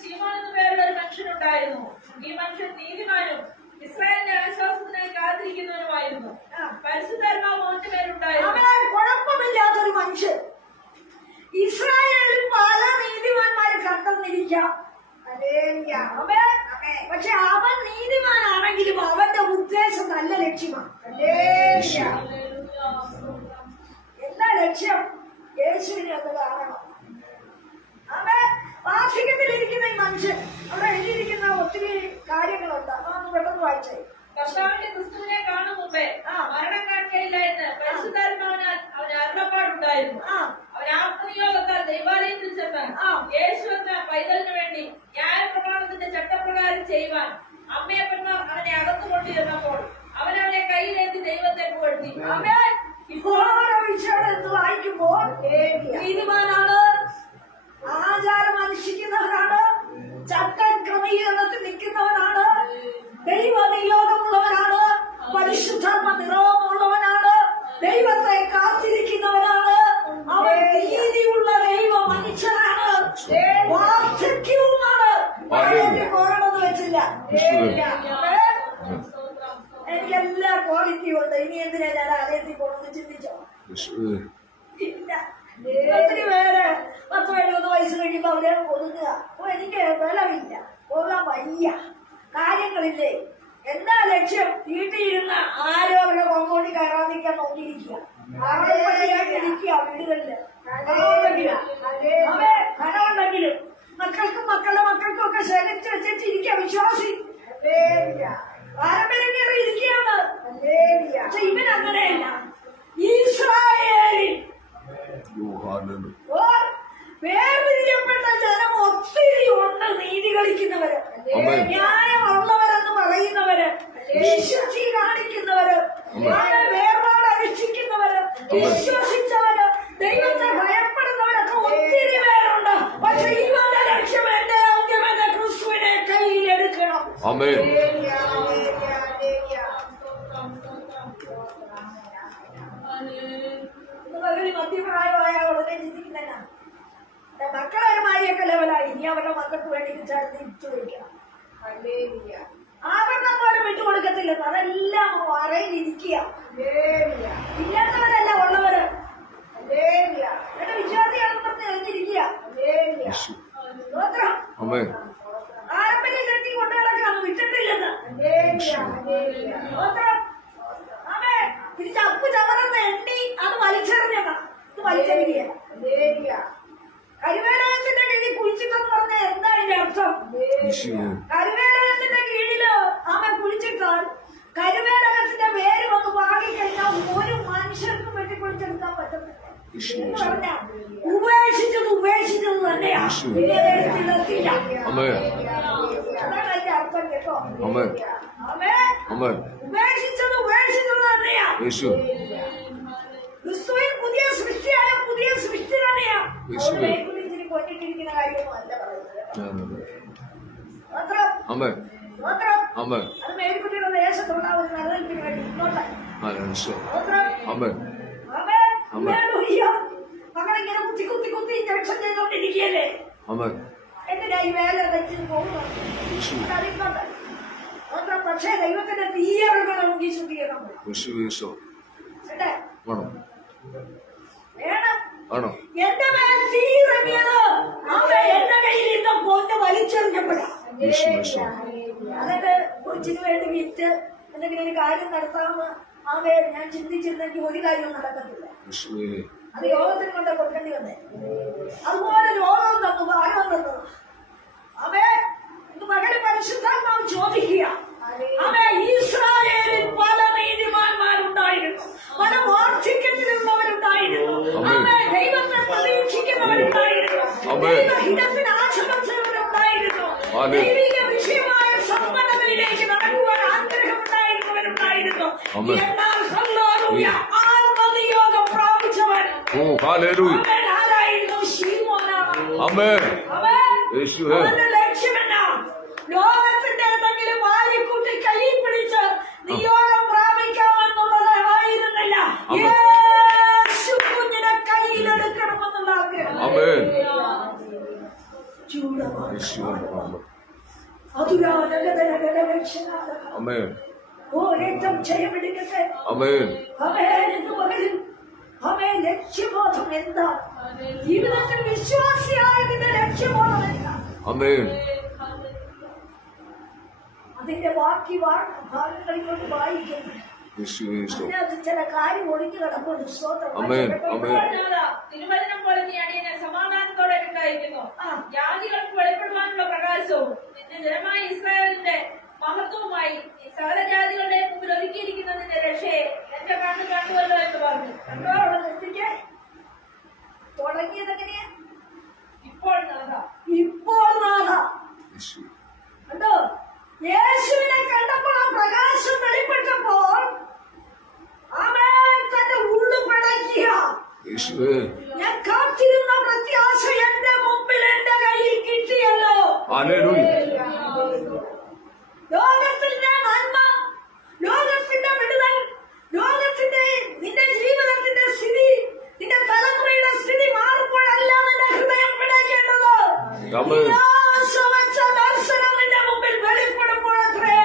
ശീമോൻ എന്നു പേരുള്ള ഒരു മനുഷ്യനുണ്ടായിരുന്നു ഈ മനുഷ്യൻ നീതിമാനും ഇസ്രായേലിന്റെ ആശ്വാസത്തിനായി കാത്തിരിക്കുന്നവനുമായിരുന്നു. ആ. പരിശുദ്ധാത്മാവ് മോന്റെ പേരുണ്ടായിരുന്നു. കുഴപ്പമില്ലാത്തൊരു മനുഷ്യൻ. ഇസ്രായേലിൽ പല നീതിമാന്മാരെ കണ്ടെന്നിരിക്കാം. പക്ഷെ ഉദ്ദേശം നല്ല ലക്ഷ്യമാണ്. എന്താ ലക്ഷ്യം? യേശുവിനെ ഒന്ന് കാണണം. ആമേൻ. വാർഷികത്തിലിരിക്കുന്ന ഈ മനുഷ്യൻ. അവിടെ എഴുതിയിരിക്കുന്ന ഒത്തിരി കാര്യങ്ങളുണ്ട്. അതാണ് പെട്ടെന്ന് വായിച്ചേ. കർത്താവിന്റെ ക്രിസ്തുവിനെ കാണും മുമ്പേ. ആ. മരണം കാണുകയില്ല എന്ന് പരിശുദ്ധാത്മാവിനാൽ അവന് അരുളപ്പാടുണ്ടായിരുന്നു. ആ. അവൻ ആത്മനിയോഗത്താൽ ദൈവാലയത്തിൽ ചെന്ന് ആ. യേശു എന്ന പൈതലിന് വേണ്ടി ന്യായപ്രമാണത്തിന്റെ ചട്ടപ്രകാരം ചെയ്യുവാൻ അമ്മയപ്പന്മാർ അവനെ അകത്തുകൊണ്ടിരുന്നപ്പോൾ അവൻ അവനെ കയ്യിലേന്തി ദൈവത്തെ പുകഴ്ത്തി. ആമേൻ. ഓരോ വിഷയം എടുത്ത് വായിക്കുമ്പോൾ? നീതിമാനാണ്. ആചാരം അനുഷ്ഠിക്കുന്നവനാണ്. ചട്ടം ക്രമീകരണത്തിൽ നിൽക്കുന്നവനാണ്. ദൈവ നിയോഗമുള്ളവനാണ് പരിശുദ്ധർമ്മ നിറവുമുള്ളവനാണ് ദൈവത്തെ കാത്തിരിക്കുന്നവനാണ്. അവൻ നീതിയുള്ള ദൈവ മനുഷ്യനാണ്. വാർദ്ധക്യവുമാണ് ഹല്ലേലൂയ. കോരണമെന്ന് വെച്ചില്ല. എനിക്ക് എല്ലാ ക്വാളിറ്റിയും ഉണ്ട് ഇനി എന്തിനാ ഞാൻ ആലയത്തിൽ പോണെന്ന് ചിന്തിച്ചോ? ഇല്ല. ഒത്തിരി പേര് പത്ത് എഴുപത് വയസ്സ് കഴിയുമ്പോ അവരെ ഒതുങ്ങുക അപ്പൊ എനിക്ക് ബലമില്ല. പോകാൻ വയ്യ. കാര്യങ്ങളില്ലേ? എന്താ ലക്ഷ്യം? വീട്ടിലിരുന്ന ആരും അവരുടെ കോമ്പൗണ്ടിൽ കയറാൻ നിൽക്കാൻ നോക്കിയിരിക്കുക. ഇരിക്കുക വീടുകളിൽ. ധനമുണ്ടെങ്കിലും. അവേ ധനമുണ്ടെങ്കിലും. മക്കൾക്കും മക്കളുടെ മക്കൾക്കും ഒക്കെ ശേഖരിച്ച് വെച്ചിരിക്കുക. വിശ്വാസി. മധ്യപ്രായമായ ഉടനെ ചിന്തിക്കുന്നതിനാ മക്കളൊരുമാരിയൊക്കെ ലെവലായി ഇനി അവരുടെ മക്കൾക്ക് വേണ്ടി ഇട്ടു വയ്ക്കണം ആഭരണം പോലും വിട്ടുകൊടുക്കത്തില്ലെന്ന് അതെല്ലാം അറയിലിരിക്കുക ഇല്ലാത്തവരല്ല ഉള്ളവര് എന്റെ വിശ്വാസിയാണെന്ന് പറഞ്ഞ്. ആമേൻ പാരമ്പര്യം കെട്ടി കൊണ്ടുകളൊക്കെ വിട്ടിട്ടില്ലെന്ന്. സ്തോത്രം. ആമേ ഇത് ചപ്പ് ചവറുന്ന എണ്ണി അത് വലിച്ചെറിഞ്ഞതാ. ഇത് വലിച്ചെറിയ കരുവേലകത്തിന്റെ കീഴിൽ കുഴിച്ചിട്ടെന്ന് പറഞ്ഞ എന്താ അതിന്റെ അർത്ഥം? യേശുവേ കരുവേലകത്തിന്റെ കീഴിൽ ആമ കുഴിച്ചിട്ടാൽ കരുവേലകത്തിന്റെ വേര് വന്ന് വാങ്ങിക്കഴിഞ്ഞാൽ ഒരു മനുഷ്യർക്കും വെട്ടി കുഴിച്ചെടുക്കാൻ പറ്റത്തില്ല ഉപേക്ഷിച്ചത് ഉപേക്ഷിച്ചത് തന്നെയാ. പിന്നെ യേശു പുതിയ സൃഷ്ടിയായ പുതിയ സൃഷ്ടി തന്നെയാ. അമ്മ. അമ്മ. അമ്മ. അമ്മ. മകളിങ്ങനെ കുത്തി കുത്തി കുത്തി ജംഗ്ഷൻ ചെയ്തോണ്ടിരിക്കുകയല്ലേ എന്തിനാ ഈ വേല വെച്ച് പോകുന്നത്? പക്ഷേ ദൈവത്തിന്റെ തീയറങ്ങണമെങ്കിൽ ശുദ്ധീകരണം വേണം. യേശു യേശു. അല്ലേ? ആണോ വേണം. ആണോ എന്റെ മേൽ തീ ഇറങ്ങിയത് അവ എന്റെ കയ്യിൽ വലിച്ചെറിഞ്ഞപ്പെടാം യേശു കൊച്ചിന് വേണ്ടി വിറ്റ് എന്തെങ്കിലും ഒരു കാര്യം നടത്താമെന്ന് അവയെ ഞാൻ ചിന്തിച്ചിരുന്നെങ്കിൽ ഒരു കാര്യവും നടക്കത്തില്ല. അത് യോഗത്തിന് കൊണ്ട് കൊടുക്കേണ്ടി വന്നേ. അതുപോലെ രോഗവും തന്നു ഭാരം തന്നു. അവേ മകന് പരിശുദ്ധാത്മാവ് ചോദിക്കുക. അവേ ഇസ്രായേലിൽ പല നീതിമാന്മാരുണ്ടായിരുന്നു. പല വാർദ്ധക്യത്തിലുള്ളവരുണ്ടായിരുന്നു. അവേ ദൈവത്തെ പ്രതീക്ഷിക്കുന്നവരുണ്ടായിരുന്നു. ദൈവഹിതത്തിന് ആശംസവരുണ്ടായിരുന്നു. ദൈവിക വിഷയമായ സമ്പന്നതയിലേക്ക് നടക്കുവാൻ ആഗ്രഹമുണ്ടായിരുന്നവരുണ്ടായിരുന്നു. എന്നാൽ ഹല്ലേലൂയ, ആത്മനിയോഗം പ്രാപിച്ചവൻ. ആരായിരുന്നു? ശീമോനാണ്. അവൻ യേശുവേ അവന്റെ ലക്ഷ്യമെന്നാ ലോകത്തിന്റെ എന്തെങ്കിലും വാരിക്കൂട്ടി കൈ പിടിച്ച് യേശുവിന്റെ നാമത്തിൽ അതുരാനഗതനഗതരക്ഷനാഥ. അമേൻ ഓ രക്തം ക്ഷയമെടുക്കട്ടെ അമേൻ. ലക്ഷ്യബോധം എന്താ? ജീവിതത്തിൽ വിശ്വാസിയായതിന്റെ ലക്ഷ്യബോധം എന്താ? അമേൻ. അതിന്റെ ബാക്കി കൊണ്ട് വായിക്കുന്നു. യേശുവേ സ്തോത്രം ചില കാര്യം ഒളിഞ്ഞു തിരുവചനം പോലെ നീ അടിയനെ സമാധാനത്തോടെ ഉണ്ടായിരിക്കുന്നു. ആ. ജാതികൾക്ക് വെളിപ്പെടുവാനുള്ള പ്രകാശവും നിന്റെ ജനമായ ഇസ്രായേലിന്റെ മഹത്വവുമായി സകലജാതികളുടെ സകല മുമ്പിൽ ഒരുക്കിയിരിക്കുന്നതിന്റെ രക്ഷയെ എന്റെ കണ്ണ് കണ്ടുവല്ലോ എന്ന് പറഞ്ഞു. കണ്ടോ അവിടെ നിർത്തിക്കേ തുടങ്ങിയത് എങ്ങനെയാ ഇപ്പോൾ നാഥ. ഇപ്പോൾ നാഥ. കണ്ടോ? യേശുവിനെ കണ്ടപ്പോൾ ആ പ്രകാശം വെളിപ്പെട്ടപ്പോൾ അവൻ തന്റെ ഉള്ളു പടക്കിയ യേശുവേ ഞാൻ കാത്തിരുന്ന പ്രത്യാശ എന്റെ മുമ്പിൽ എന്റെ കയ്യിൽ കിട്ടിയല്ലോ. ഹല്ലേലൂയ. ലോകത്തിന്റെ നന്മ ലോകത്തിന്റെ വിടുതൽ ലോകത്തിന്റെ നിന്റെ ജീവിതത്തിന്റെ സ്ഥിതി നിന്റെ തലമുറയുടെ സ്ഥിതി മാറുമ്പോഴല്ല നിന്റെ ഹൃദയം പിടയ്ക്കേണ്ടത് ദർശനം നിന്റെ മുമ്പിൽ വെളിപ്പെടുമ്പോഴത്രേ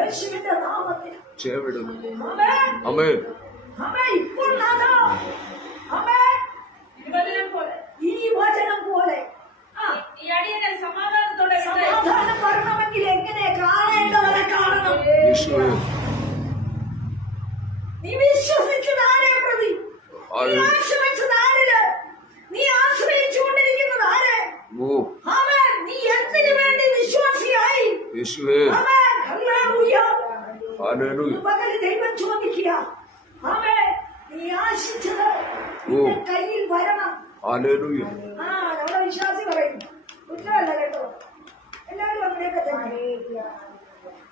യേശുവിന്റെ നാമത്തിൽ ക്ഷമെടുക്കും ആമേൻ അമേൻ. ആമേൻ ഇപ്പോൾ ആമേൻ തിരുവചനം പോലെ. ഈ വചനം പോലെ. സമാധാനം വരണമെങ്കിൽ എങ്ങനെ കാണേണ്ടവരെ കാണണം? നീ വിശ്വസിച്ചത് ആരെ പ്രതി? ആശ്രയിച്ചത് ആരിൽ? നീ ആശ്രയിച്ചുകൊണ്ടിരിക്കുന്നത് ആരെ? അവൻ നീ എന്തിനു വേണ്ടി വിശ്വാസിയായി? പകൽ ദൈവം ചോദിക്കുക. അവൻ നീ ആശിച്ചത് കയ്യിൽ വരണം. കുറ്റമല്ല കേട്ടോ. എല്ലാവരും അങ്ങനെയൊക്കെ തന്നെ.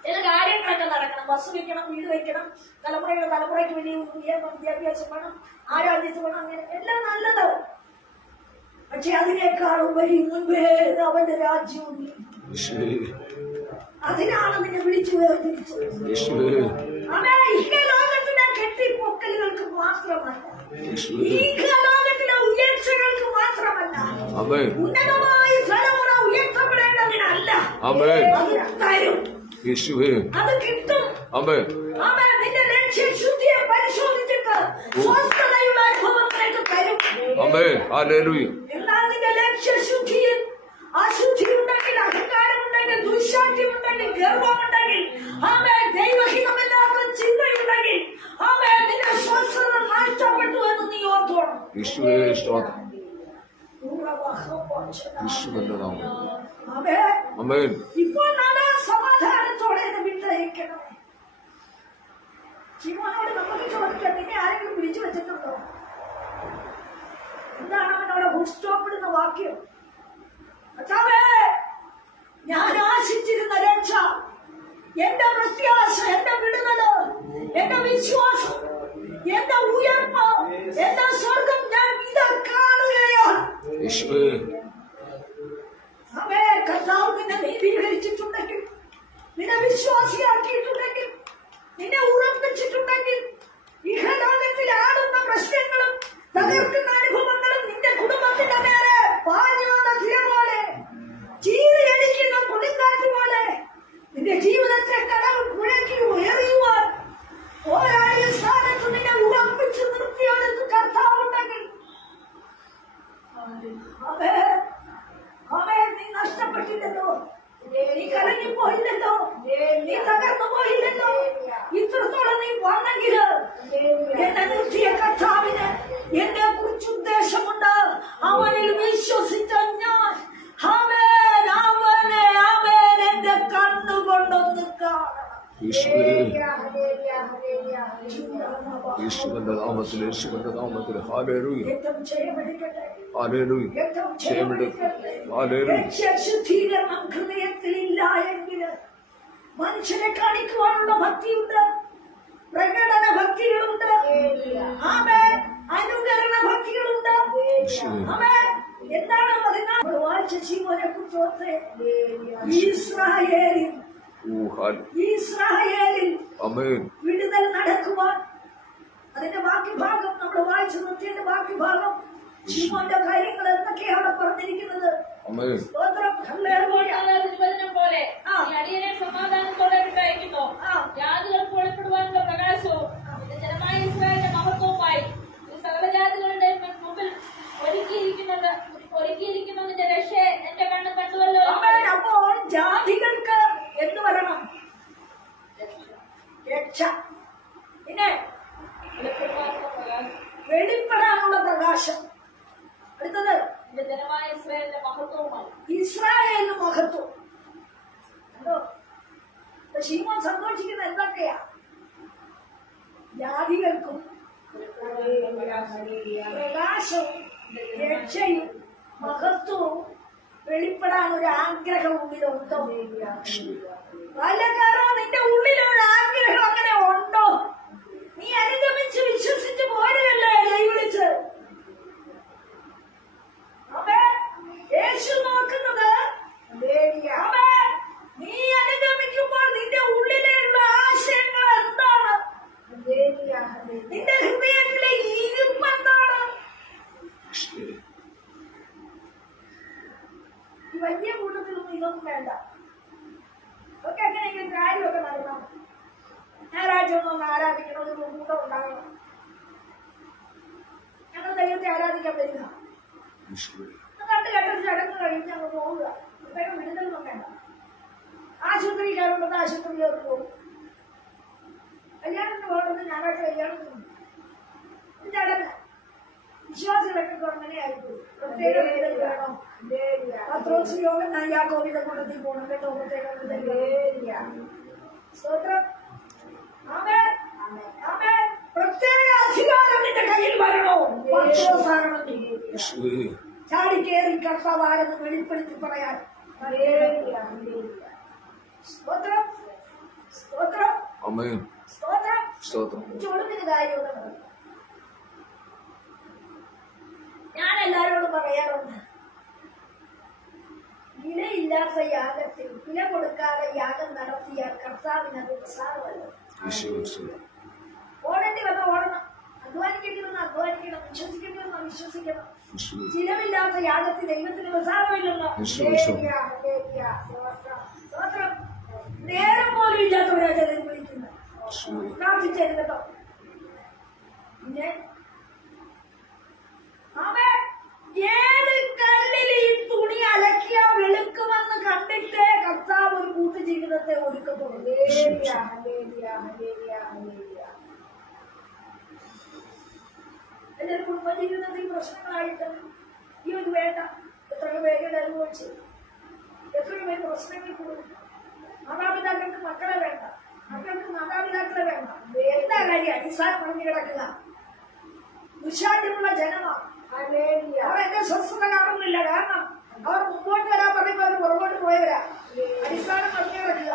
ചില കാര്യങ്ങളൊക്കെ നടക്കണം. ബസ് വെക്കണം വീട് വെക്കണം തലമുറയുടെ തലമുറയ്ക്ക് വലിയ ഉയർന്ന വിദ്യാഭ്യാസം വേണം ആരാധ്യത്ത് വേണം അങ്ങനെ എല്ലാം നല്ലത്. പക്ഷെ അതിനേക്കാൾ ഉപരി മുൻപേ അവന്റെ രാജ്യവും യേശുവേ അതിനാണ് നിന്നെ വിളിച്ചു വേർതിരിച്ചത്. ഇഹലോകത്തിലെ കെട്ടിപ്പൊക്കലുകൾക്ക് മാത്രമല്ല യേശുവേ ഈഹലോകത്തിലെ ഉയർച്ചകൾക്ക് മാത്രമല്ല ഉന്നതമായ തരും യേശുവേ. അത് കിട്ടും. അമേൻ. അവൻ നിന്റെ ലക്ഷ്യശുദ്ധിയെ പരിശോധിച്ചിട്ട് സ്വസ്ഥതയുടെ അനുഭവത്തിലേക്ക് തരും. അമേൻ. ഹല്ലേലൂയ. എന്നാൽ നിന്റെ ലക്ഷ്യശുദ്ധിയിൽ അശുദ്ധി ഉണ്ടെങ്കിൽ അഹങ്കാരമുണ്ടെങ്കിൽ ദുശാഠ്യമുണ്ടെങ്കിൽ ഗർവമുണ്ടെങ്കിൽ അവൻ ദൈവഹിതമില്ലാത്ത ചിന്തയുണ്ടെങ്കിൽ അവൻ നിന്റെ സ്വസ്ഥത നഷ്ടപ്പെട്ടു എന്ന് നീ ഓർത്തോണം. യേശുവേ സ്തോത്രം യേശുവിന്റെ നാമം അവൻ അമേൻ ഇപ്പോൾ നല്ല സമാധാനത്തോടെ വിട്ടയക്കണം. ശിവനോട് നമുക്ക് ചോദിക്കാം നിന്നെ ആരെങ്കിലും പിടിച്ചു വെച്ചിട്ടുണ്ടോ? എന്താണ് അവൻ അവിടെ പുഷ്ടപ്പെടുന്ന വാക്യം? ഞാൻ ആശിച്ചിരുന്ന രക്ഷ എന്റെ പ്രത്യാശ എന്റെ വിടുതൽ എന്റെ വിശ്വാസം എന്റെ ഉയർപ്പ് എന്റെ സ്വർഗം ഞാൻ ഇതാ കാണുകയാണ്. ഹൃദയത്തിൽ ഇല്ല എങ്കിൽ മനുഷ്യനെ കാണിക്കുവാനുള്ള ഭക്തിയുണ്ട്. പ്രകടന ഭക്തികളുണ്ട്. അനുകരണ ഭക്തികളുണ്ട്. ആമേൻ. എന്താണ് പതിനാറ് വായിച്ച ശിവനെ കുറിച്ചോർത്ത് ഇസ്രായേലിൽ ഇസ്രായേലിൽ വിടുതൽ നടക്കുവാൻ അതിന്റെ ബാക്കി ഭാഗം നമ്മൾ വായിച്ചു നിർത്തിയതിന്റെ ബാക്കി ഭാഗം ശിവന്റെ കാര്യങ്ങൾ എന്തൊക്കെയാണ് പറഞ്ഞിരിക്കുന്നത്? പോലെ ഈ അടിയനെ സമാധാനത്തോടെ വിട്ടയക്കുന്നു ആ. ജാതികൾക്ക് വെളിപ്പെടുവാനുള്ള പ്രകാശവും ഇത് ജനമായ ഇസ്രായേലിന്റെ മഹത്വവുമായി ഇത് സകലജാതികളുടെ മുമ്പിൽ ഒരുക്കിയിരിക്കുന്നത് ഒരുക്കിയിരിക്കുന്നതിന്റെ രക്ഷ എന്റെ കണ്ണ് കണ്ടുവല്ലോ. ആമേൻ. അപ്പോൾ ജാതികൾക്ക് എന്ത് വരണം? രക്ഷ. പിന്നെ വെളിപ്പെടാനുള്ള പ്രകാശം. അടുത്തത് ജനമായ ഇസ്രായേലിന്റെ മഹത്വവുമായി ഇസ്രായേലിന് മഹത്വം. ഇപ്പൊ ശീമോൻ സന്തോഷിക്കുന്ന എന്തൊക്കെയാ? ജാതികൾക്കും പ്രകാശവും രക്ഷയും മഹത്വവും വെളിപ്പെടാൻ ഒരു ആഗ്രഹവും ഇതുണ്ടോ ബാല്യക്കാരോ നിന്റെ ഉള്ളിൽ ഒരു ആഗ്രഹം അങ്ങനെ ഉണ്ടോ? നീ അനുഗമിച്ച് വിശ്വസിച്ച് പോരുകയല്ലേ കൈ വിളിച്ച് പോവുക വേഗം വിടുതലൊന്നും വേണ്ട ആശുപത്രി കയറുന്നത് ആശുപത്രിയിലോട്ട് പോകും കല്യാണത്തിന് പോകേണ്ടത് ഞായറാഴ്ച കല്യാണത്തിന് ഇത് ചടങ്ങ് വിശ്വാസികളൊക്കെ ഇപ്പൊ അങ്ങനെയായിരിക്കും പ്രത്യേക വിടുതൽ വേണം പത്രോസ് യോഗം യാക്കോബിന്റെ കൂട്ടത്തിൽ പോകണം കേട്ടോ പ്രത്യേക വിടുതൽ വേണം. സ്തോത്രം ആമേൻ. ആമേൻ. പ്രത്യേക അധികാരം നിന്റെ കയ്യിൽ വരണോ പത്രോസ് ആകണം നീ. ചാടിക്കേറി കർത്താവാരെന്ന് വെളിപ്പെടുത്തി പറയാൻ. സ്തോത്രം. സ്തോത്രം. അമ്മേ. സ്തോത്രം. സ്തോത്രം. ചുളുവിന് കാര്യമുള്ളത് ഞാൻ എല്ലാരോടും പറയാറുണ്ട്. വിലയില്ലാത്ത യാഗത്തിൽ വില കൊടുക്കാതെ യാഗം നടത്തിയ കർത്താവിനത് പ്രസാദമല്ല. ഓടേണ്ടി വന്ന ഓടണം. അധ്വാനിക്കേണ്ടി അധ്വാനിക്കണം വിശ്വസിക്കേണ്ടി വന്ന വിശ്വസിക്കണം. ചിലവില്ലാത്ത യാഗത്തിൽ ദൈവത്തിന് പ്രസാദമില്ലെന്ന്. സ്തോത്രം. നേരം പോലും ഇല്ലാത്തവരാ ചിലർ വിളിക്കുന്നത് യേശുവേ പ്രാർത്ഥിച്ചേരും കേട്ടോ. പിന്നെ? അവൻ ഏത് കല്ലിൽ ഈ തുണി അലക്കിയ വെളുക്കുമെന്ന് കണ്ടിട്ടേ കർത്താവ് ഒരു കൂട്ടു ജീവിതത്തെ ഒരുക്കത്തുള്ളൂ എന്റെ കുടുംബജീവിതത്തിൽ പ്രശ്നങ്ങളായിട്ട് ഈ ഒരു വേണ്ട. എത്ര പേരുടെ അനുഭവിച്ചു എത്ര പേര് പ്രശ്നങ്ങൾ കൂടും. മാതാപിതാക്കൾക്ക് മക്കളെ വേണ്ട. മക്കൾക്ക് മാതാപിതാക്കളെ വേണ്ട. എന്താ കാര്യം. അടിസ്ഥാനം പറഞ്ഞു കിടക്കുക. ദുശാഠ്യമുള്ള ജനമാണ് അവർ എന്റെ സ്വസ്ഥത കാണുന്നില്ല. കാരണം അവർ മുമ്പോട്ട് വരാൻ പറയുമ്പോൾ അവർ പുറകോട്ട് പോയവരാ. അടിസ്ഥാനം പറഞ്ഞു കിടക്കുക.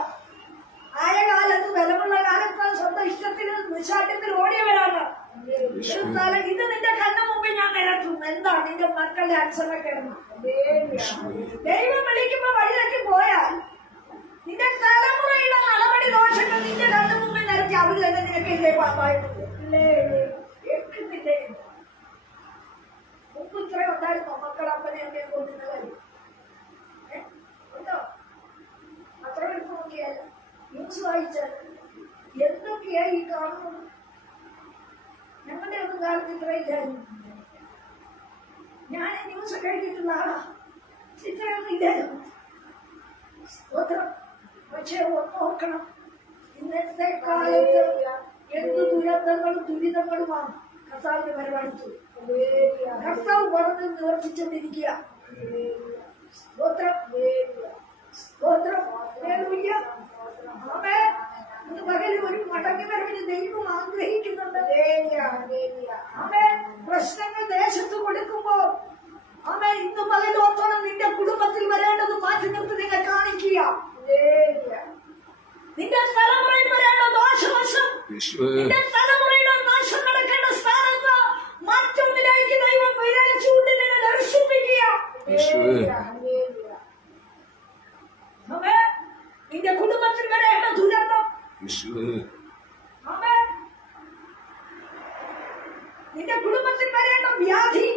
ആയ കാലത്ത് ബലമുള്ള കാലത്ത് സ്വന്തം ഇഷ്ടത്തിന് ദുശാഠ്യത്തിൽ ഓടിയവരാണ്. ഇത് നിന്റെ കണ്ണു മുമ്പിൽ ഞാൻ നിരത്തും. എന്താ നിന്റെ മക്കളുടെ അനുസരണക്കിടന്ന് ദൈവം വിളിക്കുമ്പോ വഴിയിലേക്ക് പോയാൽ നിന്റെ തലമുറയുടെ നടപടി ദോഷങ്ങൾ നിന്റെ കണ്ണു മുമ്പിൽ നിരത്തി അവർ തന്നെ നിനക്കെതിരെ പാമ്പായിട്ടുണ്ട് കേൾക്കുന്നില്ലേ മുമ്പ് ഇത്ര ഉണ്ടായിരുന്നോ? മക്കൾ അപ്പനെ അമ്മയെ ഏ? ഉണ്ടോ? അത്ര എടുത്ത് നോക്കിയാൽ ന്യൂസ് വായിച്ചാൽ എന്തൊക്കെയാ ഈ കാണുന്നത്? ഞങ്ങളുടെ ഒന്നും കാലത്ത് ഇത്രയില്ലായിരുന്നു ഞാൻ ന്യൂസ് കഴിഞ്ഞിട്ടുള്ള ആളാ. ഇത്രയൊന്നും ഇല്ലായിരുന്നു. സ്തോത്രം. പക്ഷെ ഓർക്കണം. ഇന്നത്തെ കാലത്ത് എന്ത് ദുരന്തങ്ങളും ദുരിതങ്ങളുമാണ് കർത്താവിന്റെ പരിപാടിച്ചു കർത്താവ് വളർന്ന് നിവർത്തിച്ചുകൊണ്ടിരിക്കുക സ്തോത്രം. സ്തോത്രം. ആമേൻ. ഇന്ന് ഒരു മടങ്ങി വരവിന് ദൈവം ആഗ്രഹിക്കുന്നുണ്ട് ആമേൻ. പ്രശ്നങ്ങൾ ദേശത്ത് കൊടുക്കുമ്പോ ആമേ ഇന്ന് പകൽ ഓർത്തോളം നിന്റെ കുടുംബത്തിൽ വരേണ്ടത് മാറ്റി നിർത്തി നിങ്ങൾ കാണിക്കുക നിന്റെ തലമുറയിൽ വരേണ്ട ദോഷവശം നിന്റെ തലമുറയുടെ നാശം നടക്കേണ്ട സ്ഥാനത്ത് മറ്റൊന്നിലേക്ക് ദൈവം വിരൽ ചൂണ്ടി നിന്നെ ദർശിപ്പിക്കുക. നിന്റെ കുടുംബത്തിൽ വരേണ്ട ദുരന്തം വിഷു. നിന്റെ കുടുംബത്തിൽ വരേണ്ട വ്യാധി.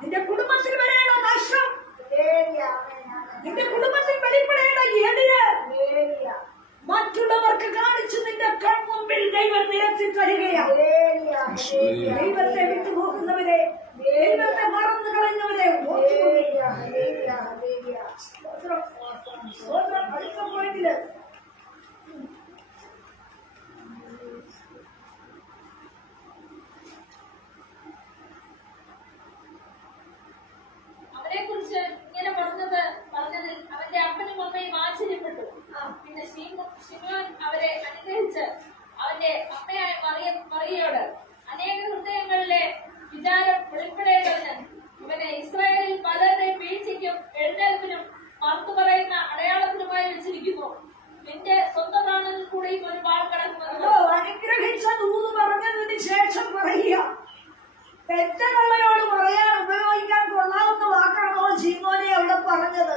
നിന്റെ കുടുംബത്തിൽ വരേണ്ട നഷ്ടം നിന്റെ കുടുംബത്തിൽ വെളിപ്പെടേണ്ട എതിര് മറ്റുള്ളവർക്ക് കാണിച്ചു നിന്റെ കൺമുമ്പിൽ ദൈവം നിരത്തി തരികയാണ്. ദൈവത്തെ വിട്ടുപോകുന്നവരെ ശിമയോൻ അവരെ അനുഗ്രഹിച്ച് അവന്റെ അമ്മയായ മറിയ മറിയയോട് അനേക ഹൃദയങ്ങളിലെ വിചാരം വെളിപ്പെടേണ്ടതിന് ഇവനെ ഇസ്രായേലിൽ പലരുടെയും വീഴ്ചയ്ക്കും എഴുന്നേൽപ്പിനും മറുത്തു പറയുന്ന അടയാളത്തിനുമായി വെച്ചിരിക്കുന്നു. നിന്റെ സ്വന്തം ആണെന്ന് കൂടി ഒരു വാൾ കടക്കുന്നത് അനുഗ്രഹിച്ച നൂന്ന് പറഞ്ഞതിന് ശേഷം പറയുക. പെറ്റകളയോട് പറയാൻ ഉപയോഗിക്കാൻ കൊള്ളാവുന്ന വാക്കാണോ ജീവനെ അവിടെ പറഞ്ഞത്?